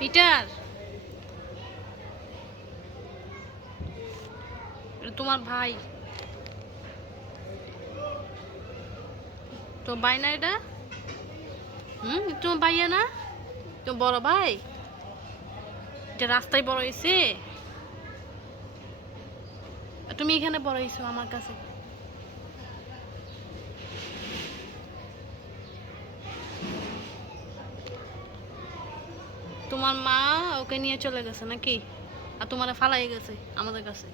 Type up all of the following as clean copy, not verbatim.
Peter, এটা তোমার ভাই। তো ভাই না এটা? তোমার ভাইয়া না? তো বড় ভাই? এটা রাস্তায় বড় হয়েছে, তুমি এখানে বড় হয়েছো আমার কাছে। তোমার মা ওকে নিয়ে চলে গেছে নাকি? আর তোমার ফালাই গেছে আমাদের কাছে।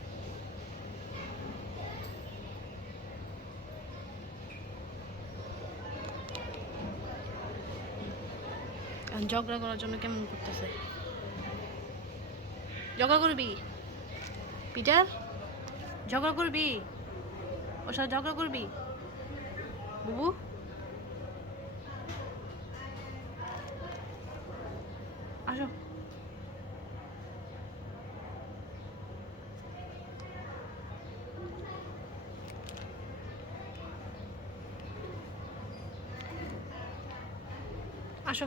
ঝগড়া করার জন্য কেমন করতেছে? ঝগড়া করবি পিটার? ঝগড়া করবি? ওর সাথে ঝগড়া করবি বুবু? আসো। আসো।